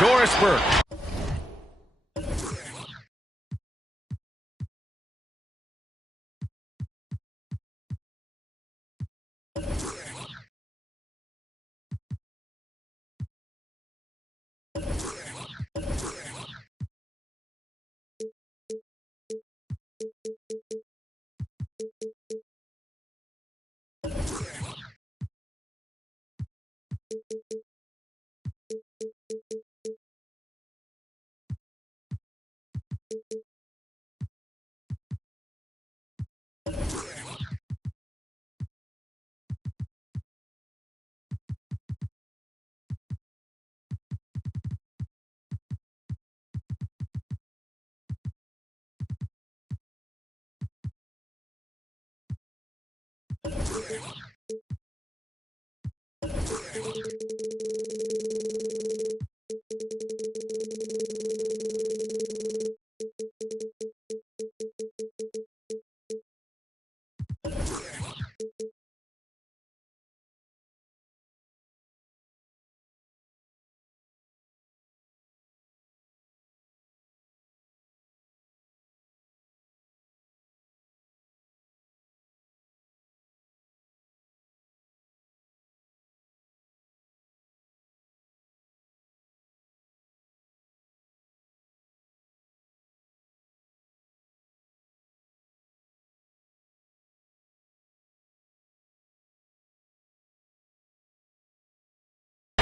Doris Burke.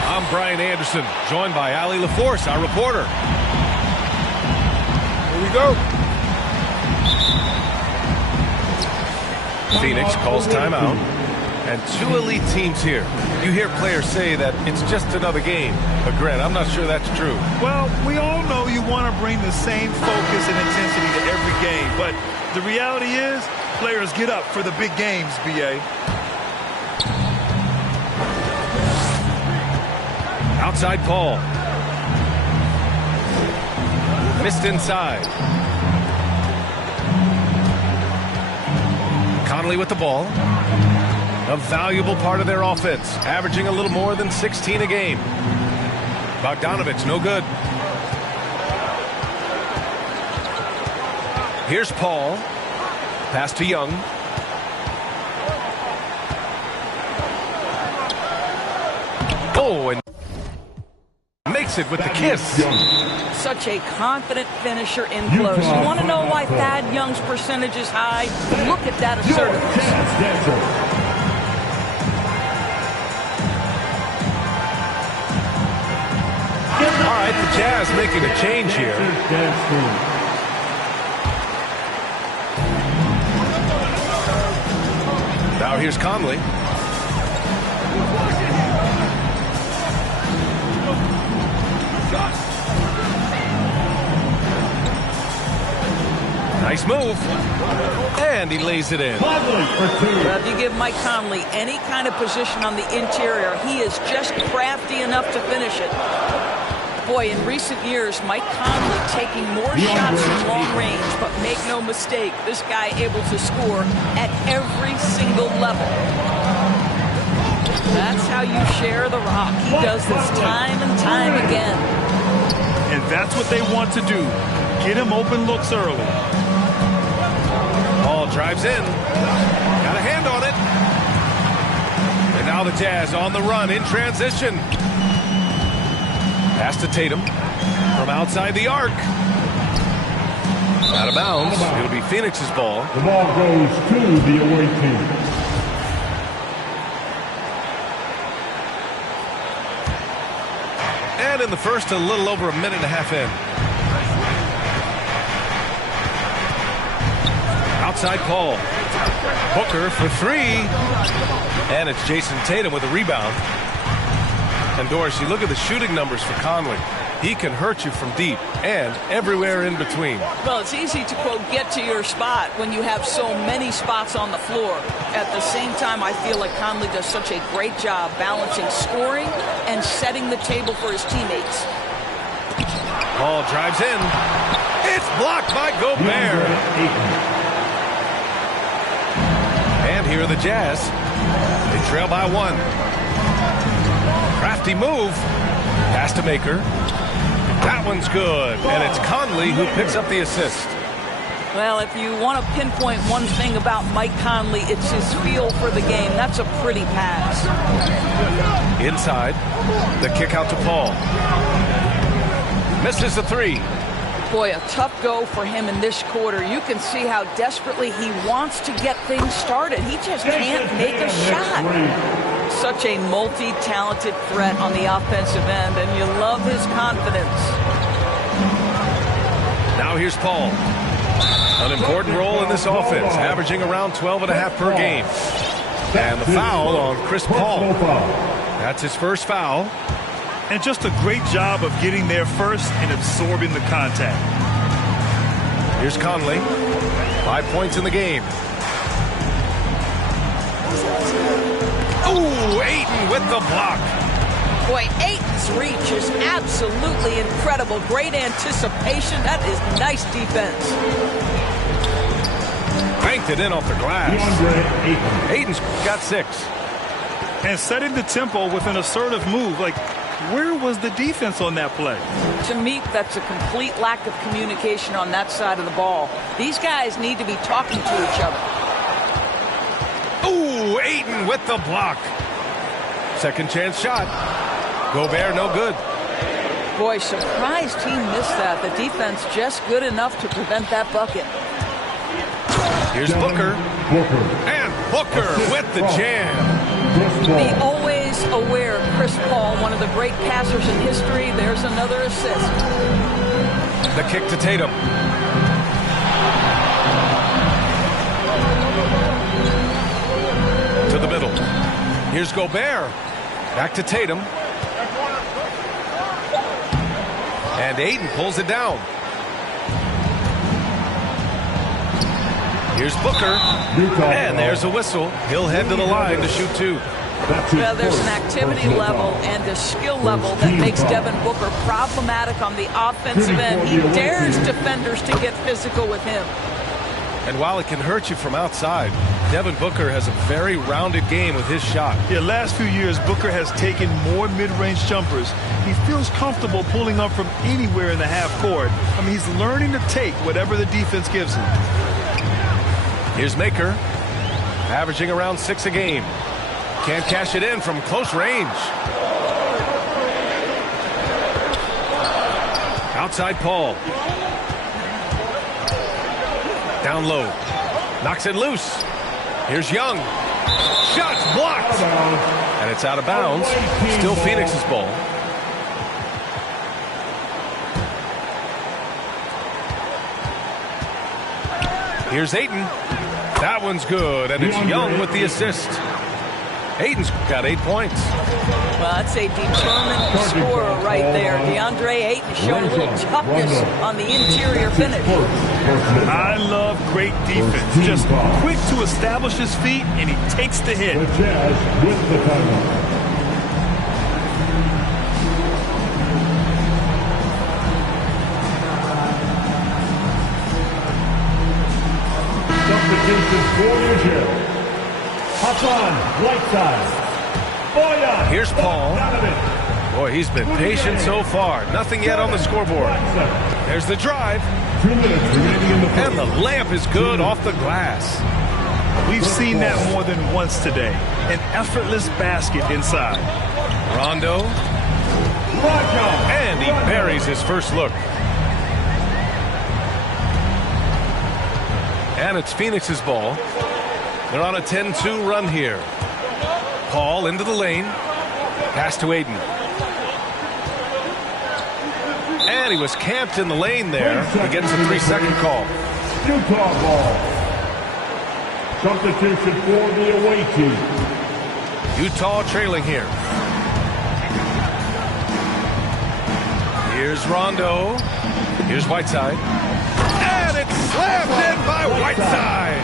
I'm Brian Anderson, joined by Allie LaForce, our reporter. Here we go. Phoenix calls timeout. And two elite teams here. You hear players say that it's just another game. But Grant, I'm not sure that's true. Well, we all know you want to bring the same focus and intensity to every game. But the reality is, players get up for the big games, B.A. Outside Paul. Missed inside. Conley with the ball. A valuable part of their offense, averaging a little more than 16 a game. Bogdanovich, no good. Here's Paul. Pass to Young. Oh, and makes it with the kiss. Such a confident finisher in close. You want to know why Thad Young's percentage is high? Look at that assertiveness. All right, the Jazz making a change here. Now here's Conley. Nice move. And he lays it in. Well, if you give Mike Conley any kind of position on the interior, he is just crafty enough to finish it. Boy, in recent years, Mike Conley taking more shots from long range, but make no mistake, this guy able to score at every single level. That's how you share the rock. He does this time and time again. And that's what they want to do. Get him open looks early. Paul drives in. Got a hand on it. And now the Jazz on the run in transition. Pass to Tatum from outside the arc. Out of bounds. It'll be Phoenix's ball. The ball goes to the away team. And in the first, a little over a minute and a half in. Outside Paul. Booker for three. And it's Jason Tatum with a rebound. And Doris, you look at the shooting numbers for Conley. He can hurt you from deep and everywhere in between. Well, it's easy to, quote, get to your spot when you have so many spots on the floor. At the same time, I feel like Conley does such a great job balancing scoring and setting the table for his teammates. Paul drives in. It's blocked by Gobert. And here are the Jazz. They trail by one. Crafty move. Pass to Maker. That one's good, and it's Conley who picks up the assist. Well, if you want to pinpoint one thing about Mike Conley, it's his feel for the game. That's a pretty pass. Inside, the kick out to Paul. Misses the three. Boy, a tough go for him in this quarter. You can see how desperately he wants to get things started. He just can't make a shot. Such a multi-talented threat on the offensive end, and you love his confidence. Now here's Paul. An important role in this offense, averaging around 12.5 per game. And the foul on Chris Paul. That's his first foul. And just a great job of getting there first and absorbing the contact. Here's Conley. 5 points in the game. Ooh, Ayton with the block. Boy, Ayton's reach is absolutely incredible. Great anticipation. That is nice defense. Banked it in off the glass. Ayton's got 6. And setting the tempo with an assertive move. Like, where was the defense on that play? To me, that's a complete lack of communication on that side of the ball. These guys need to be talking to each other. Ooh, Ayton with the block. Second chance shot. Gobert, no good. Boy, surprised he missed that. The defense just good enough to prevent that bucket. Here's Booker. And Booker with the jam. The always aware Chris Paul, one of the great passers in history. There's another assist. The kick to Tatum. To the middle. Here's Gobert. Back to Tatum. And Ayton pulls it down. Here's Booker. And there's a whistle. He'll head to the line to shoot 2. Well, there's an activity level and a skill level that makes Devin Booker problematic on the offensive end. He dares defenders to get physical with him. And while it can hurt you from outside, Devin Booker has a very rounded game with his shot. Yeah, last few years, Booker has taken more mid-range jumpers. He feels comfortable pulling up from anywhere in the half court. I mean, he's learning to take whatever the defense gives him. Here's Maker, averaging around 6 a game. Can't cash it in from close range. Outside Paul. Down low. Knocks it loose. Here's Young. Shots blocked. And it's out of bounds. Still Phoenix's ball. Here's Ayton. That one's good, and it's Young with the assist. Ayton's got 8 points. Well, that's a determined scorer right there. DeAndre Ayton showing a little toughness on the interior finish. I love great defense. Just quick to establish his feet, and he takes the hit. The Jazz with the timeout. Substitution for New Jersey. Hassan Whiteside. Here's Paul. Boy, he's been patient so far. Nothing yet on the scoreboard. There's the drive. 2 minutes remaining in the first. And the layup is good off the glass. We've seen that more than once today. An effortless basket inside. Rondo. And he buries his first look. And it's Phoenix's ball. They're on a 10-2 run here. Paul into the lane. Pass to Ayton. And he was camped in the lane there. He gets a 3-second call. Utah ball. Substitution for the away team. Utah trailing here. Here's Rondo. Here's Whiteside. And it's slammed in by Whiteside.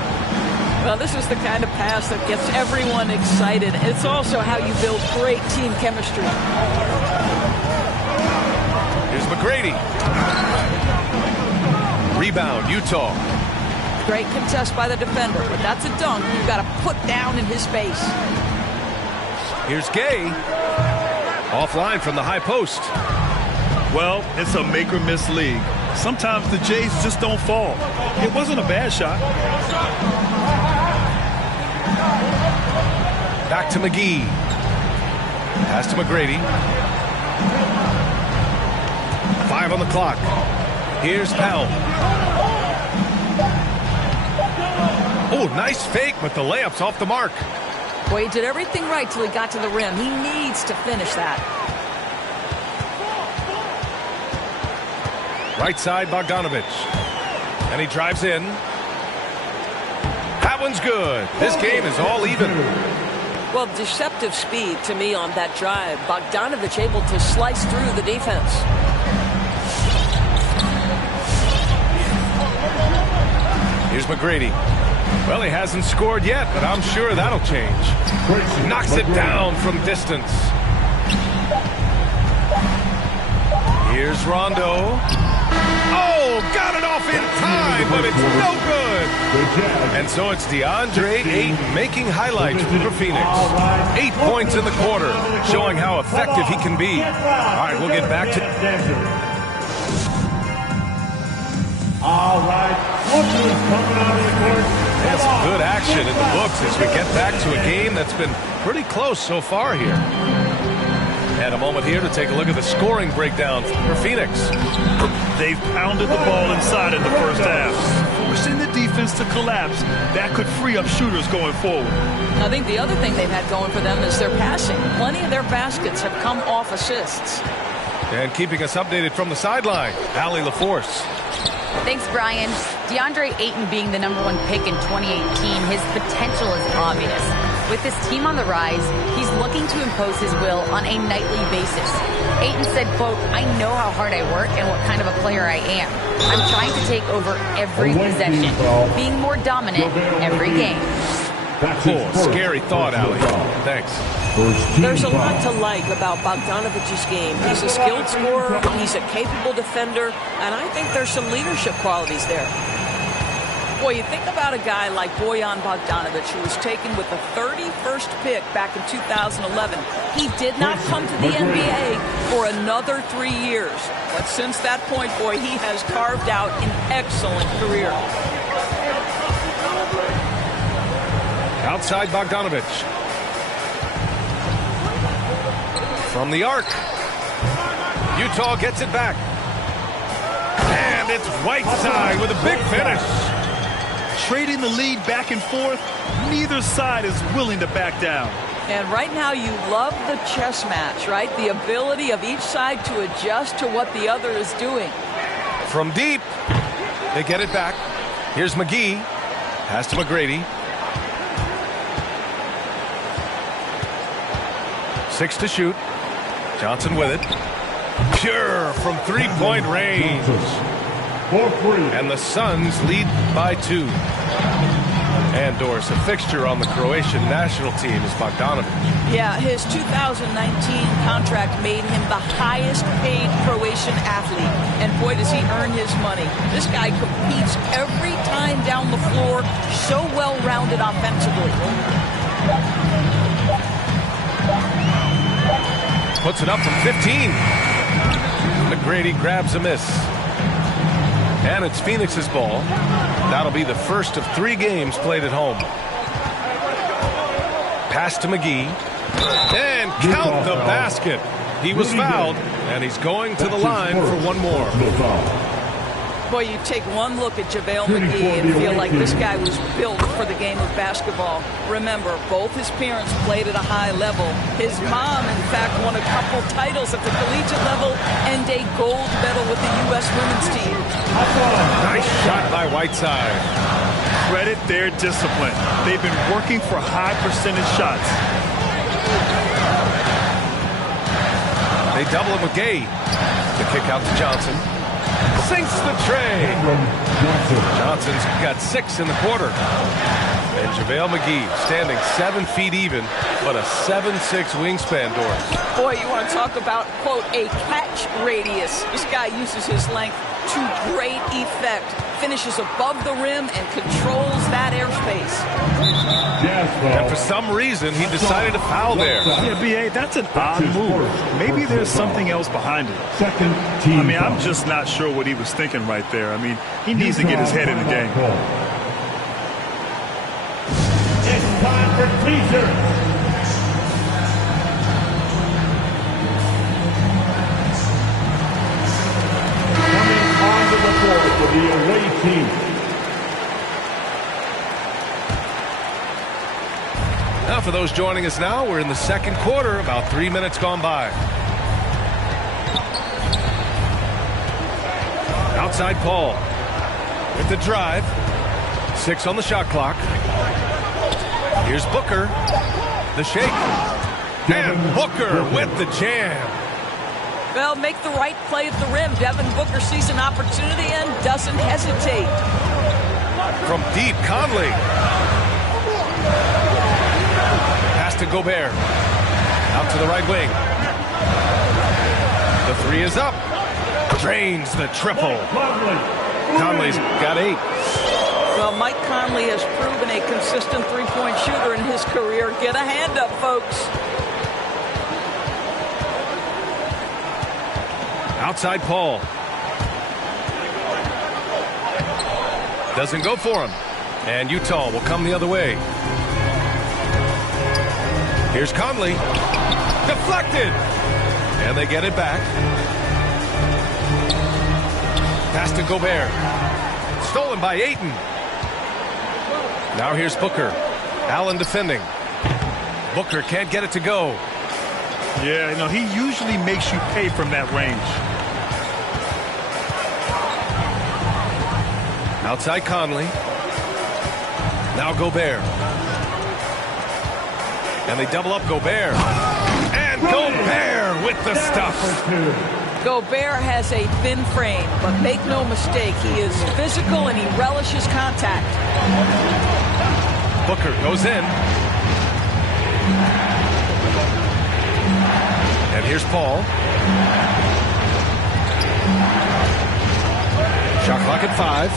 Well, this is the kind of pass that gets everyone excited. It's also how you build great team chemistry. Here's McGrady. Rebound, Utah. Great contest by the defender, but that's a dunk you've got to put down in his face. Here's Gay. Offline from the high post. Well, it's a make-or-miss league. Sometimes the Jays just don't fall. It wasn't a bad shot. Back to McGee. Pass to McGrady. 5 on the clock. Here's Powell. Oh, nice fake, but the layup's off the mark. Boy, he did everything right till he got to the rim. He needs to finish that. Right side, Bogdanovich. And he drives in. That one's good. This game is all even. Well, deceptive speed to me on that drive. Bogdanovich able to slice through the defense. Here's McGrady. Well, he hasn't scored yet, but I'm sure that'll change. Knocks it down from distance. Here's Rondo. Oh, got it off in time, but it's no good. And so it's DeAndre Ayton making highlights for Phoenix. 8 points in the quarter, showing how effective he can be. All right, we'll get back to... All right, coming out of the court. That's good action in the books as we get back to a game that's been pretty close so far here. And a moment here to take a look at the scoring breakdown for Phoenix. They've pounded the ball inside in the first half, forcing the defense to collapse. That could free up shooters going forward. I think the other thing they've had going for them is their passing. Plenty of their baskets have come off assists. And keeping us updated from the sideline, Allie LaForce. Thanks, Brian. DeAndre Ayton being the #1 pick in 2018, his potential is obvious. With his team on the rise, he's looking to impose his will on a nightly basis. Ayton said, quote, "I know how hard I work and what kind of a player I am. I'm trying to take over every possession, being more dominant every game." Cool, scary thought, Allie. Thanks. There's a lot to like about Bogdanovich's game. He's a skilled scorer, he's a capable defender, and I think there's some leadership qualities there. Boy, you think about a guy like Bojan Bogdanovic, who was taken with the 31st pick back in 2011. He did not come to the NBA for another 3 years. But since that point, boy, he has carved out an excellent career. Outside Bogdanovich. From the arc. Utah gets it back. And it's Whiteside with a big finish. Trading the lead back and forth, neither side is willing to back down. And right now you love the chess match, right? The ability of each side to adjust to what the other is doing. From deep, they get it back. Here's McGee. Pass to McGrady. 6 to shoot. Johnson with it. Pure from three-point range. And the Suns lead by 2. And Doris, a fixture on the Croatian national team is Bogdanovic. Yeah, his 2019 contract made him the highest paid Croatian athlete. And boy, does he earn his money. This guy competes every time down the floor, so well-rounded offensively. Puts it up from 15. McGrady grabs a miss. And it's Phoenix's ball. That'll be the first of 3 games played at home. Pass to McGee. And count the basket. He was fouled, and he's going to the line for one more. Boy, you take one look at JaVale McGee and feel like this guy was built for the game of basketball. Remember, both his parents played at a high level. His mom, in fact, won a couple titles at the collegiate level and a gold medal with the U.S. women's team. Nice shot by Whiteside. Credit their discipline. They've been working for high percentage shots. They double him with Gay. The kick out to Johnson. Sinks the tray. Johnson's got 6 in the quarter. And JaVale McGee standing 7 feet even, but a 7'6" wingspan, Doris. Boy, you want to talk about, quote, a catch radius. This guy uses his length to great effect. finishes above the rim and controls that airspace. And for some reason, he decided to foul there. Yeah, B.A., that's an odd move. Maybe there's something else behind it. Second team I mean, I'm foul. just not sure what he was thinking right there. I mean, he needs to get his head in the game. It's time for teasers. Coming onto the floor for the away team. Now, for those joining us now, we're in the second quarter, about 3 minutes gone by. Outside Paul with the drive. 6 on the shot clock. Here's Booker. The shake. And Booker with the jam. Well, make the right play at the rim. Devin Booker sees an opportunity and doesn't hesitate. From deep, Conley. Pass to Gobert. Out to the right wing. The three is up. Drains the triple. Conley's got 8. Well, Mike Conley has proven a consistent three-point shooter in his career. Get a hand up, folks. Outside Paul. Doesn't go for him. And Utah will come the other way. Here's Conley. Deflected. And they get it back. Pass to Gobert. Stolen by Ayton. Now here's Booker. Allen defending. Booker can't get it to go. Yeah, you know, he usually makes you pay from that range. Outside Conley. Now Gobert. And they double up Gobert. And Gobert with the stuff. Gobert has a thin frame, but make no mistake, he is physical and he relishes contact. Booker goes in. And here's Paul. Shot clock at 5.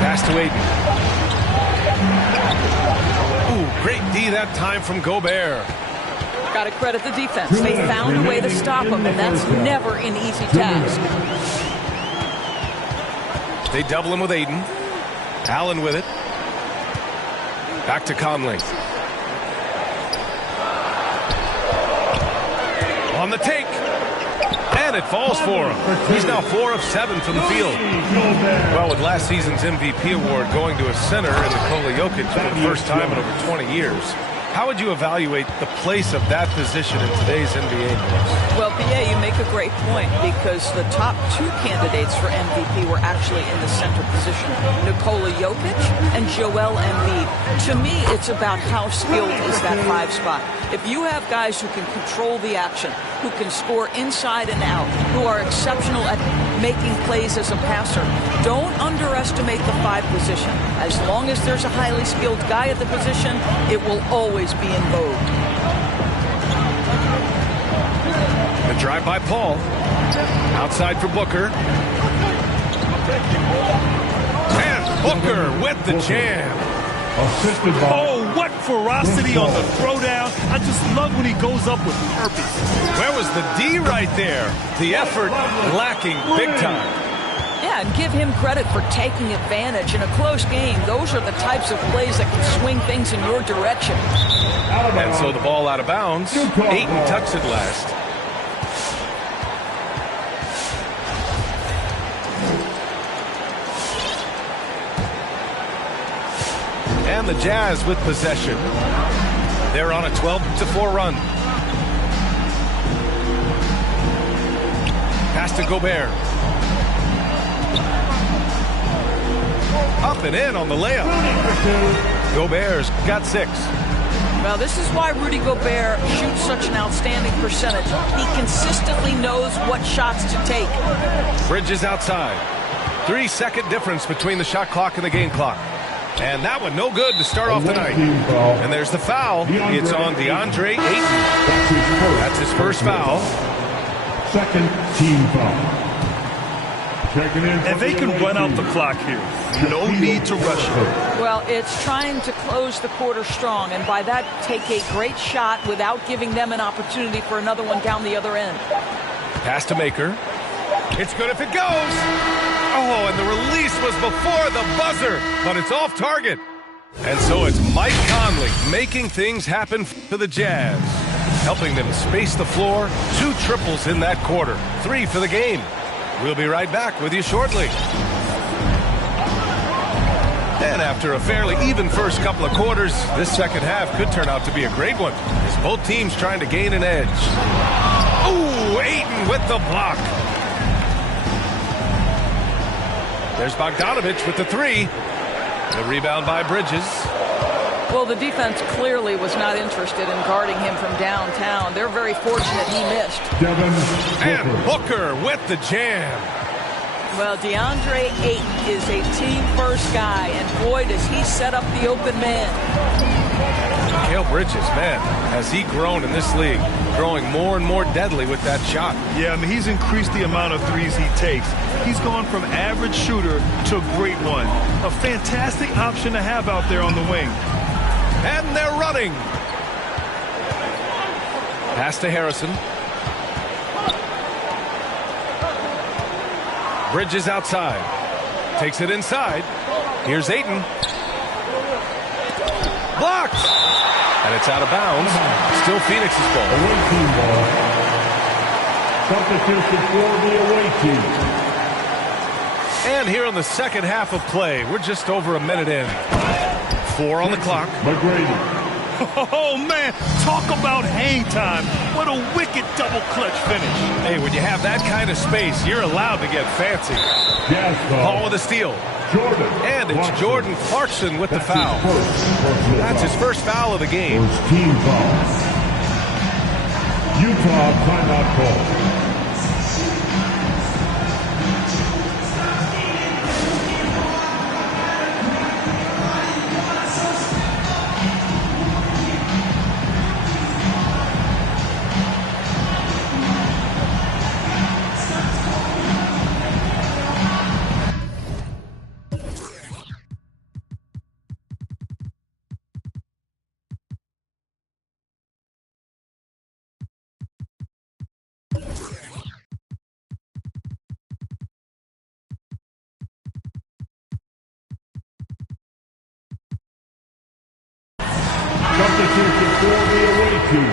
Pass to Ayton. Ooh, great D that time from Gobert. Got to credit the defense. They found a way to stop him, and that's never an easy task. They double him with Ayton. Allen with it. Back to Conley. On the take. And it falls for him. He's now 4 of 7 from the field. Well, with last season's MVP award going to a center in Nikola Jokic for the first time in over 20 years, how would you evaluate the place of that position in today's NBA? Well, B.A., you make a great point because the top 2 candidates for MVP were actually in the center position, Nikola Jokic and Joel Embiid. To me, it's about how skilled is that 5 spot. If you have guys who can control the action, who can score inside and out, who are exceptional at making plays as a passer, don't underestimate the 5 position. As long as there's a highly skilled guy at the position, it will always be in vogue. The drive by Paul. Outside for Booker. And Booker with the jam. Assisted by... Oh, what ferocity on the throwdown. I just love when he goes up with purpose. Where was the D right there? The effort lacking big time. Yeah, and give him credit for taking advantage in a close game. Those are the types of plays that can swing things in your direction. And so the ball out of bounds. Ayton touched it last. And the Jazz with possession. They're on a 12-4 run. Pass to Gobert. Up and in on the layup. Gobert's got 6. Well, this is why Rudy Gobert shoots such an outstanding percentage. He consistently knows what shots to take. Bridges outside. 3-second difference between the shot clock and the game clock. And that one no good to start off the night. And there's the foul. It's on DeAndre Ayton. That's his first foul. Second team foul. And they can run out the clock here. No need to rush it. Well, it's trying to close the quarter strong, and by that, take a great shot without giving them an opportunity for another one down the other end. Pass to Maker. It's good if it goes. Oh, and the release was before the buzzer, but it's off target. And so it's Mike Conley making things happen for the Jazz, helping them space the floor. 2 triples in that quarter, 3 for the game. We'll be right back with you shortly. And after a fairly even first couple of quarters, this second half could turn out to be a great one, as both teams trying to gain an edge. Ooh, Ayton with the block. There's Bogdanovich with the 3. The rebound by Bridges. Well, the defense clearly was not interested in guarding him from downtown. They're very fortunate he missed. And Booker with the jam. Well, DeAndre Ayton is a team-first guy, and boy, does he set up the open man. Mikal Bridges, man, has he grown in this league, growing more and more deadly with that shot. Yeah, I mean, he's increased the amount of threes he takes. He's gone from average shooter to a great one. A fantastic option to have out there on the wing. And they're running. Pass to Harrison. Bridges outside. Takes it inside. Here's Ayton. Blocked. And it's out of bounds. Still Phoenix's ball. Away team ball. Substitution for the away team. And here in the second half of play, we're just over a minute in. 4 on the clock. McGrady. Oh, man, talk about hang time. What a wicked double clutch finish. Hey, when you have that kind of space, you're allowed to get fancy. Paul with a steal. Jordan. And it's Jordan Clarkson with the foul. That's his first foul of the game. First team foul. Utah timeout call. Substitution for the away team.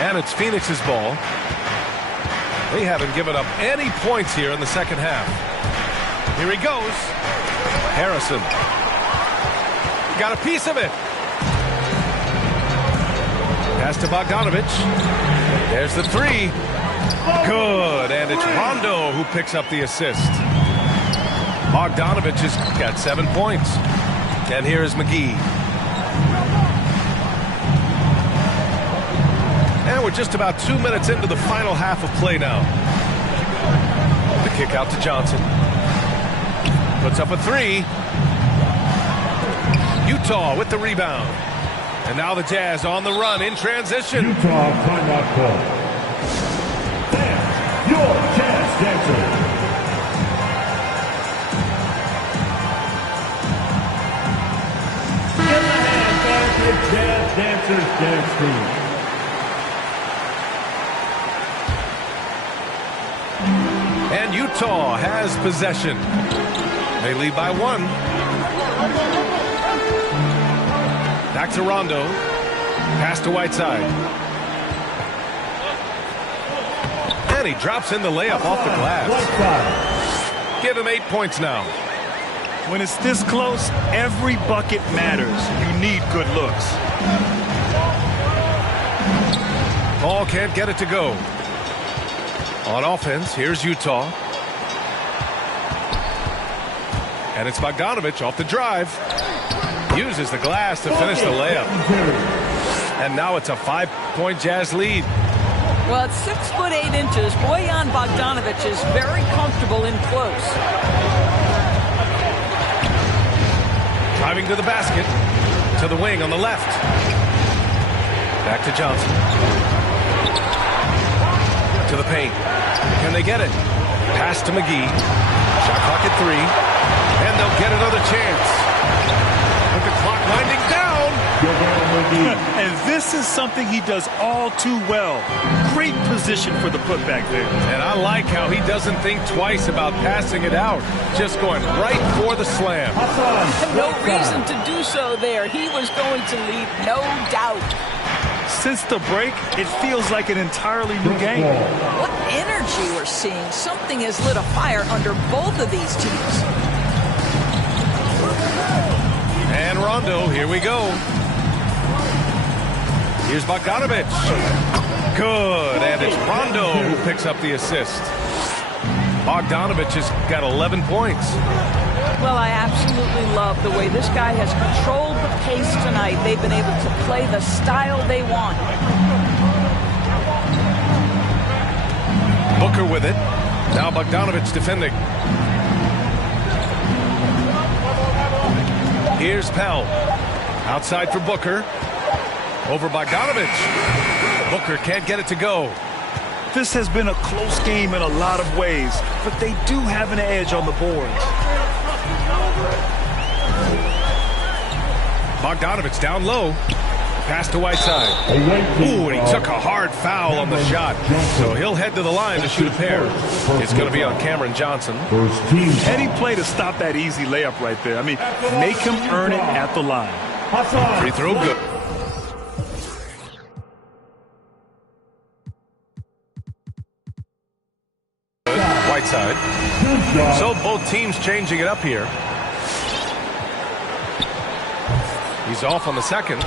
And it's Phoenix's ball. They haven't given up any points here in the second half. Here he goes. Harrison. Got a piece of it. Pass to Bogdanovich. There's the 3. Good. And it's Rondo who picks up the assist. Bogdanovich has got 7 points. And here is McGee. And we're just about 2 minutes into the final half of play now. The kick out to Johnson. Puts up a 3. Utah with the rebound. And now the Jazz on the run in transition. Utah timeout call. Dance, your Jazz dancer. Jazz Dancers Dance Team. And Utah has possession. They lead by 1. Back to Rondo. Pass to Whiteside. And he drops in the layup off the glass. Give him 8 points now. When it's this close, every bucket matters. You need good looks. Ball can't get it to go. On offense, here's Utah. And it's Bogdanovich off the drive. Uses the glass to finish the layup. And now it's a 5-point Jazz lead. Well, at 6'8". Bojan Bogdanovich is very comfortable in close. Driving to the basket, to the wing on the left. Back to Johnson. paint. Can they get it? Pass to McGee. Shot clock at 3. And they'll get another chance. With the clock winding down. And this is something he does all too well. Great position for the putback there. And I like how he doesn't think twice about passing it out. Just going right for the slam. No reason to do so there. He was going to lead, no doubt. Since the break, it feels like an entirely new game. What energy we're seeing. Something has lit a fire under both of these teams. And Rondo, here we go. Here's Bogdanovic. Good, and it's Rondo who picks up the assist. Bogdanovic has got 11 points. Well, I absolutely love the way this guy has controlled the pace tonight. They've been able to play the style they want. Booker with it. Now Bogdanovic defending. Here's Pell. Outside for Booker. Over Bogdanovic. Booker can't get it to go. This has been a close game in a lot of ways, but they do have an edge on the boards. Bogdanovic down low. Pass to Whiteside. Ooh, and he took a hard foul on the shot. So he'll head to the line to shoot a pair. It's going to be on Cameron Johnson. Heady play to stop that easy layup right there. I mean, make him earn it at the line. Free throw good. Whiteside. So both teams changing it up here. He's off on the second.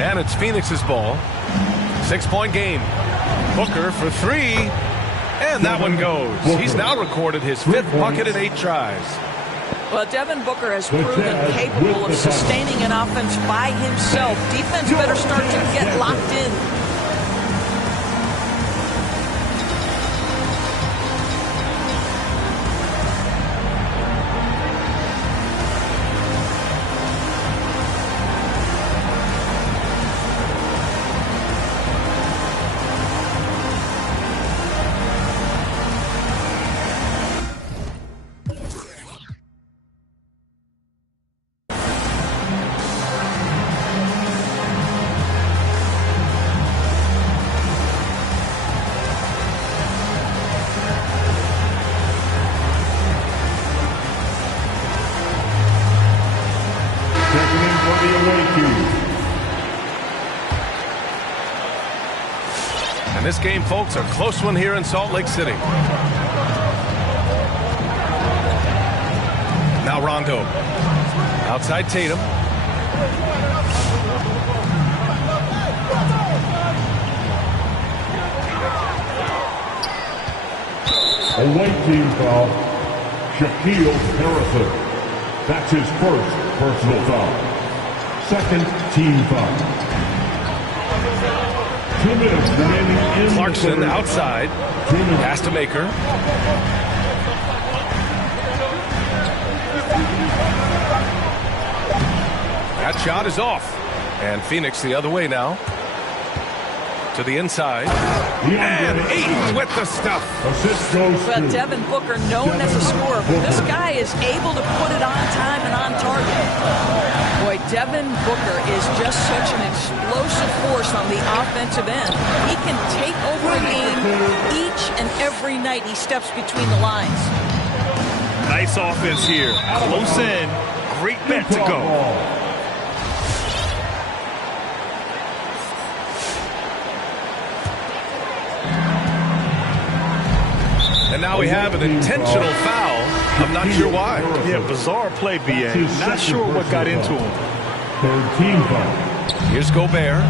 And it's Phoenix's ball. 6-point game. Booker for 3. And that one goes. He's now recorded his 5th bucket in 8 tries. Well, Devin Booker has proven capable of sustaining an offense by himself. Defense better start to get locked in. And this game, folks, a close one here in Salt Lake City. Now Rondo. Outside Tatum. A white team foul. Shaquille Harrison. That's his first personal foul. Second team foul. 2 minutes remaining in Clarkson outside. Pass to Maker. That shot is off. And Phoenix the other way now. To the inside. And Ayton with the stuff. Well, Devin Booker, known as a scorer, but this guy is able to put it on time and on target. Boy, Devin Booker is just such an explosive force on the offensive end. He can take over a game each and every night he steps between the lines. Nice offense here. Close in. Great bet to go. And now we have an intentional foul. I'm not sure why. Yeah, bizarre play, B.A. Not sure what got into him. Third team foul. Here's Gobert.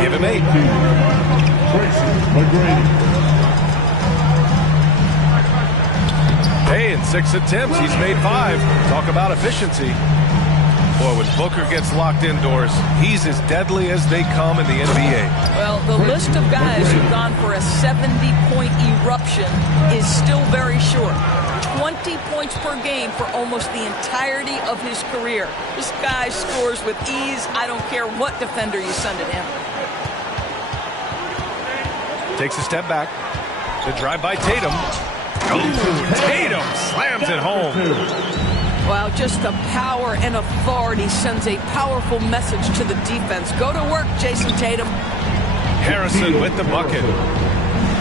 Give him 8. Tracy McGrady. Hey, in 6 attempts, he's made 5. Talk about efficiency. Boy, when Booker gets locked indoors, he's as deadly as they come in the NBA. Well, the list of guys who've gone for a 70-point eruption is still very short. 20 points per game for almost the entirety of his career. This guy scores with ease. I don't care what defender you send at him. Takes a step back. The drive by Tatum. Oh, Tatum slams it home. Well, just the power and authority sends a powerful message to the defense. Go to work, Jason Tatum. Harrison with the bucket.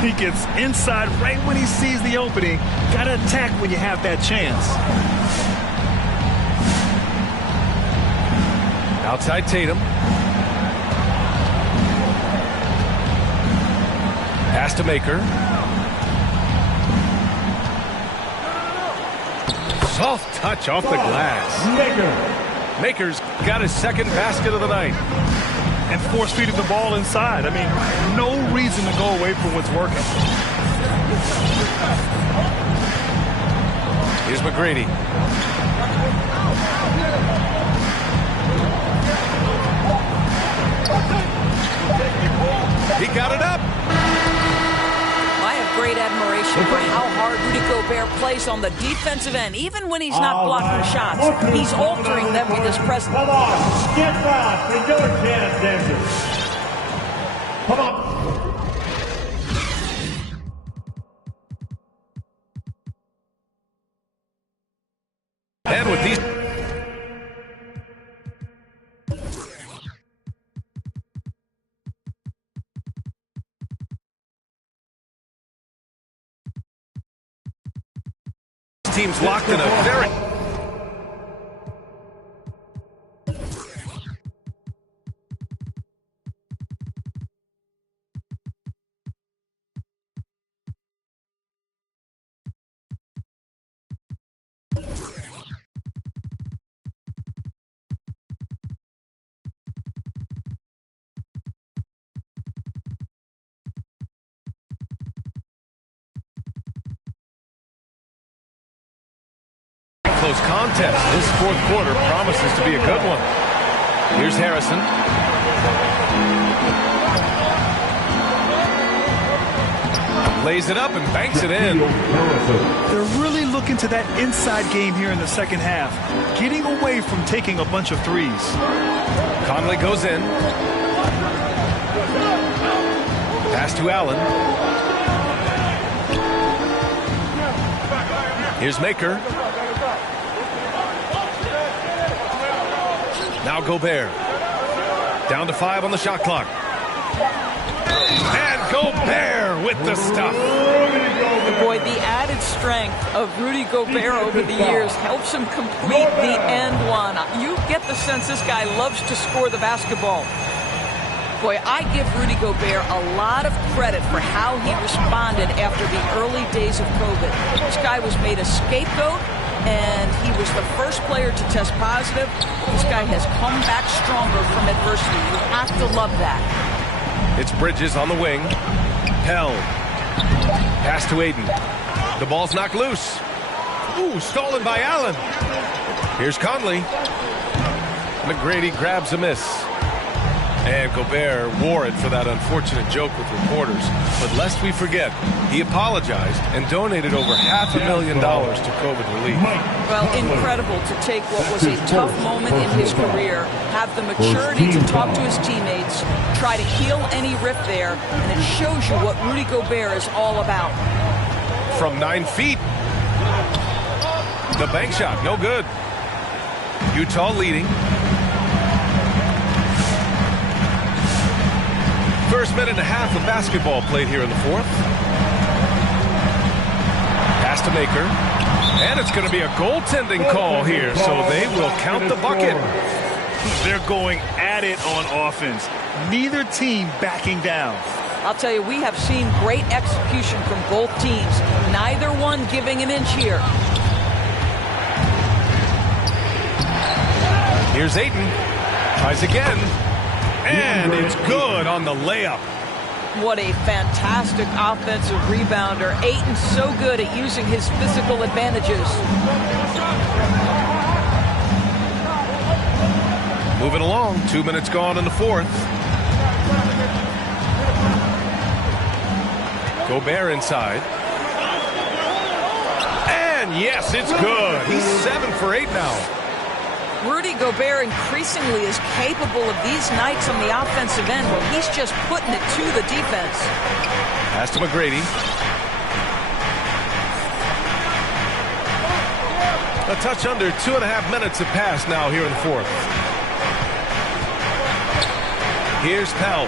He gets inside right when he sees the opening. Got to attack when you have that chance. Outside Tatum. Pass to Maker. Soft touch off the glass. Maker's got his second basket of the night. And force-feeding the ball inside. I mean, no reason to go away from what's working. Here's McGrady. He got it up. I have great admiration for how hard Rudy Gobert plays on the defensive end. Even when he's not blocking shots, he's altering them with his presence. Come on, get back and go chance, dancers. Come on. And with these... teams locked in a very... close contest. This fourth quarter promises to be a good one. Here's Harrison. Lays it up and banks it in. They're really looking to that inside game here in the second half, getting away from taking a bunch of threes. Conley goes in. Pass to Allen. Here's Maker. Now Gobert. Down to 5 on the shot clock. And Gobert with the stuff. Boy, the added strength of Rudy Gobert over the years helps him complete the end one. You get the sense this guy loves to score the basketball. Boy, I give Rudy Gobert a lot of credit for how he responded after the early days of COVID. This guy was made a scapegoat, and he was the first player to test positive. This guy has come back stronger from adversity. You have to love that. It's Bridges on the wing. Pell. Pass to Aiden. The ball's knocked loose. Ooh, stolen by Allen. Here's Conley. McGrady grabs a miss. And Gobert wore it for that unfortunate joke with reporters. But lest we forget, he apologized and donated over $500,000 to COVID relief. Well, incredible to take what was a tough moment in his career, have the maturity to talk to his teammates, try to heal any rift there, and it shows you what Rudy Gobert is all about. From 9 feet. The bank shot, no good. Utah leading. First minute and a half of basketball played here in the fourth. Pass to Maker. And it's going to be a goaltending call here, so they will count the bucket. They're going at it on offense. Neither team backing down. I'll tell you, we have seen great execution from both teams. Neither one giving an inch here. Here's Ayton. Tries again. And it's good on the layup. What a fantastic offensive rebounder. Ayton's so good at using his physical advantages. Moving along. 2 minutes gone in the fourth. Gobert inside. And yes, it's good. He's 7 for 8 now. Rudy Gobert increasingly is capable of these nights on the offensive end where he's just putting it to the defense. Pass to McGrady. A touch under 2.5 minutes have passed now here in the fourth. Here's Pell.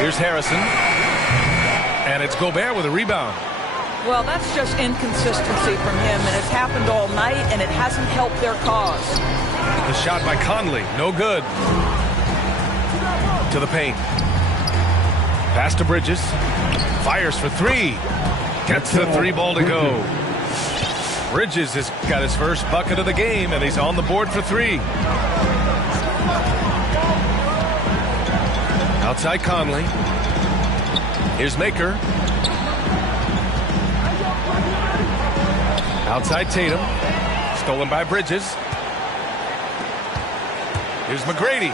Here's Harrison. And it's Gobert with a rebound. Well, that's just inconsistency from him, and it's happened all night, and it hasn't helped their cause. The shot by Conley, no good. To the paint. Pass to Bridges. Fires for three. Gets the three ball to go. Bridges has got his first bucket of the game, and he's on the board for three. Outside Conley. Here's Maker. Outside Tatum. Stolen by Bridges. Here's McGrady.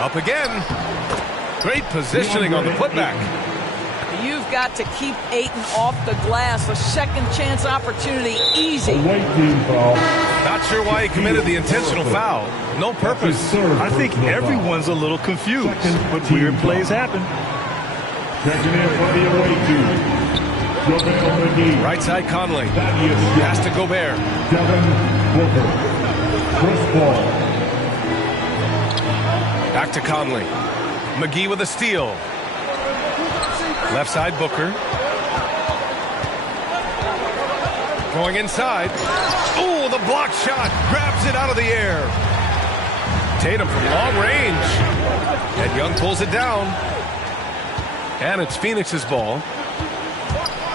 Up again. Great positioning on the putback. You've got to keep Ayton off the glass. A second chance opportunity, easy. Not sure why he committed the intentional foul. No purpose. I think everyone's a little confused, but weird plays happen. Checking in for the away team. Right side Conley. Pass to Gobert. Devin Booker. Chris Paul. Back to Conley. McGee with a steal. Left side Booker. Going inside. Oh, the block shot. Grabs it out of the air. Tatum from long range. And Young pulls it down. And it's Phoenix's ball.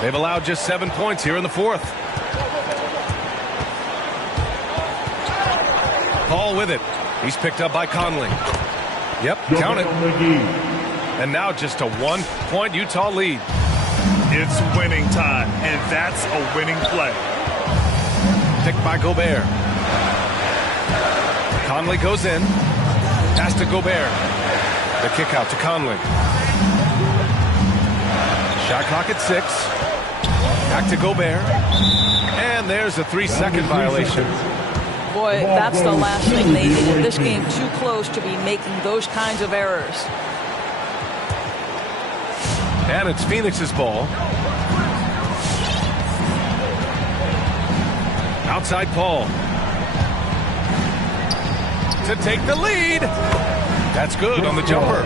They've allowed just 7 points here in the fourth. Paul with it. He's picked up by Conley. Yep, count it. And now just a 1 point Utah lead. It's winning time, and that's a winning play. Picked by Gobert. Conley goes in. Pass to Gobert. The kick out to Conley. Shot clock at 6. Back to Gobert. And there's a 3-second violation. Boy, that's the last thing they needed. This game too close to be making those kinds of errors. And it's Phoenix's ball. Outside Paul. To take the lead. That's good on the jumper.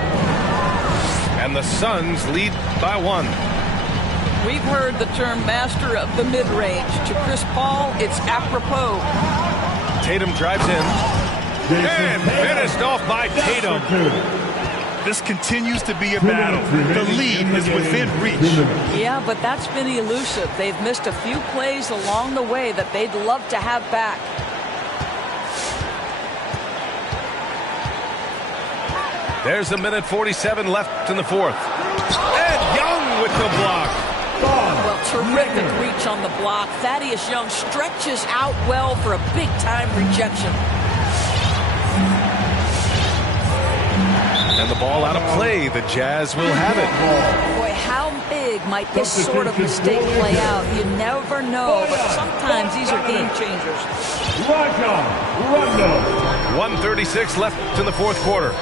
And the Suns lead by 1. We've heard the term master of the mid-range. To Chris Paul, it's apropos. Tatum drives in. And finished off by Tatum. This continues to be a battle. The lead is within reach. Yeah, but that's been elusive. They've missed a few plays along the way that they'd love to have back. There's 1:47 left in the fourth. And Young with the block. Well, terrific reach on the block. Thaddeus Young stretches out well for a big-time rejection. And the ball out of play. The Jazz will have it. Boy, how big might this sort of mistake play out? You never know, but sometimes these are game changers. Rajon Rondo. 1:36 left in the fourth quarter.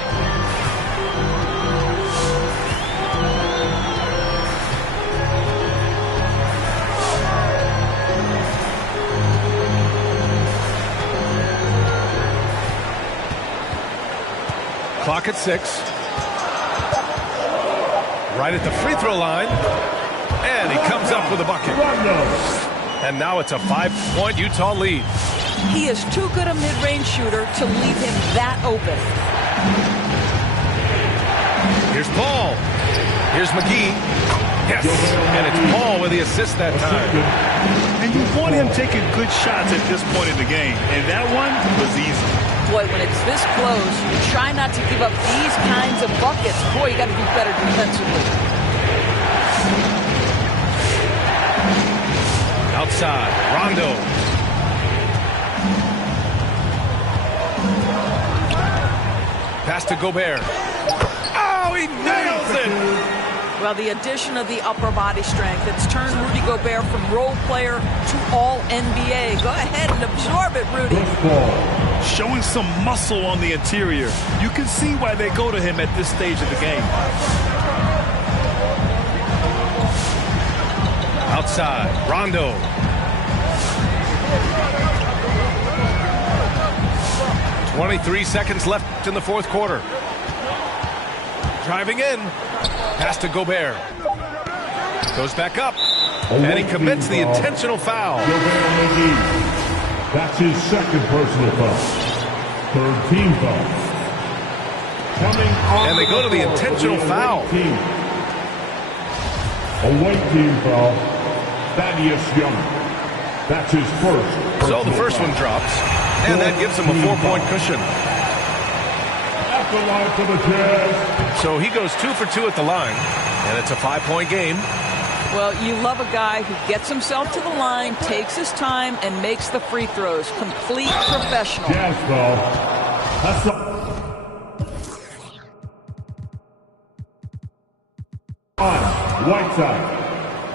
Clock at 6. Right at the free throw line. And he comes up with a bucket. And now it's a 5-point Utah lead. He is too good a mid-range shooter to leave him that open. Here's Paul. Here's McGee. Yes. And it's Paul with the assist that time. And you want him taking good shots at this point in the game. And that one was easy. Boy, when it's this close, you try not to give up these kinds of buckets. Boy, you got to do better defensively. Outside, Rondo. Pass to Gobert. Oh, he nails it! Well, the addition of the upper body strength, it's turned Rudy Gobert from role player to all-NBA. Go ahead and absorb it, Rudy. Showing some muscle on the interior. You can see why they go to him at this stage of the game. Outside, Rondo. .23 seconds left in the fourth quarter. Driving in. Pass to Gobert. Goes back up. And he commits the intentional foul. That's his second personal foul. Third team foul. And they go to the intentional foul. A white team foul. Thaddeus Young. That's his first. So the first one drops. And that gives him a 4-point cushion. At the line for the Jazz. So he goes 2 for 2 at the line. And it's a 5-point game. Well, you love a guy who gets himself to the line, takes his time, and makes the free throws. Complete professional. Jazz foul. That's the Whiteside.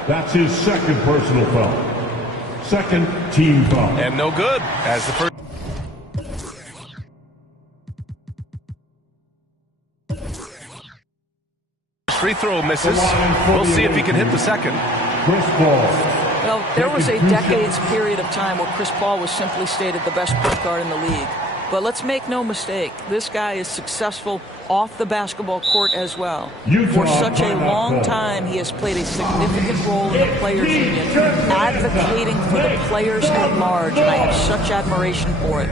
That's his second personal foul. Second team foul. And no good as the first. Free throw misses. We'll see if he can hit the second. Chris Paul. Well, there was a decades period of time where Chris Paul was simply stated the best point guard in the league. But let's make no mistake, this guy is successful off the basketball court as well. For such a long time, he has played a significant role in the players' union, advocating for the players at large, and I have such admiration for it.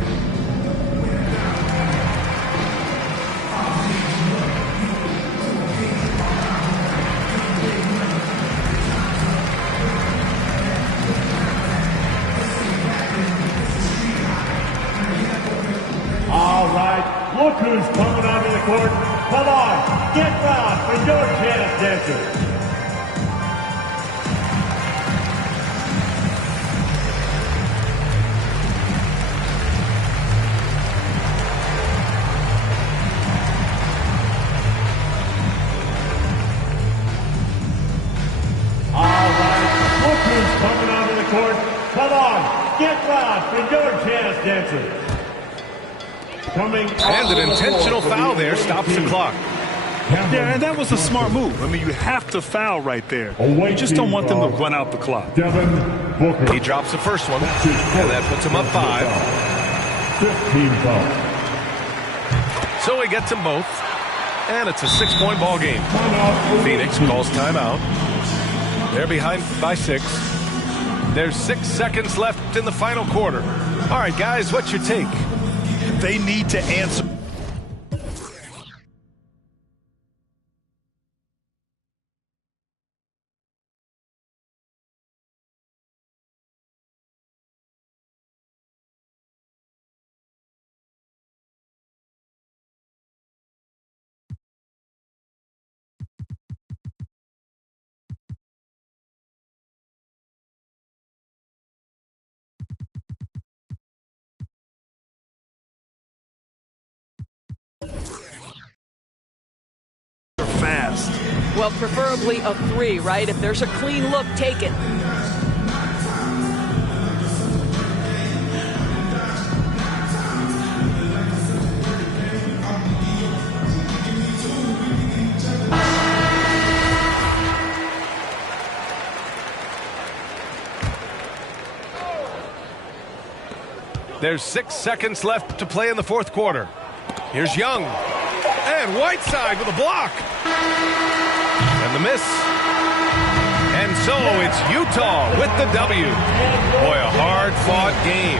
All right, look who's coming onto the court. Come on, get down for your jazz dancers. All right, look who's coming onto the court. Come on, get down for your jazz dancers. And an intentional foul there stops the clock. Yeah, and that was a smart move. I mean, you have to foul right there. You just don't want them to run out the clock. Devin Booker. He drops the first one, and that puts him up 5. 15 foul. So he gets them both, and it's a 6-point ball game. Phoenix calls timeout. They're behind by 6. There's 6 seconds left in the final quarter. All right, guys, what's your take? They need to answer. Fast. Well, preferably a 3, right? If there's a clean look, take it. There's 6 seconds left to play in the fourth quarter. Here's Young. And Whiteside with a block. And the miss. And so it's Utah with the W. Boy, a hard-fought game.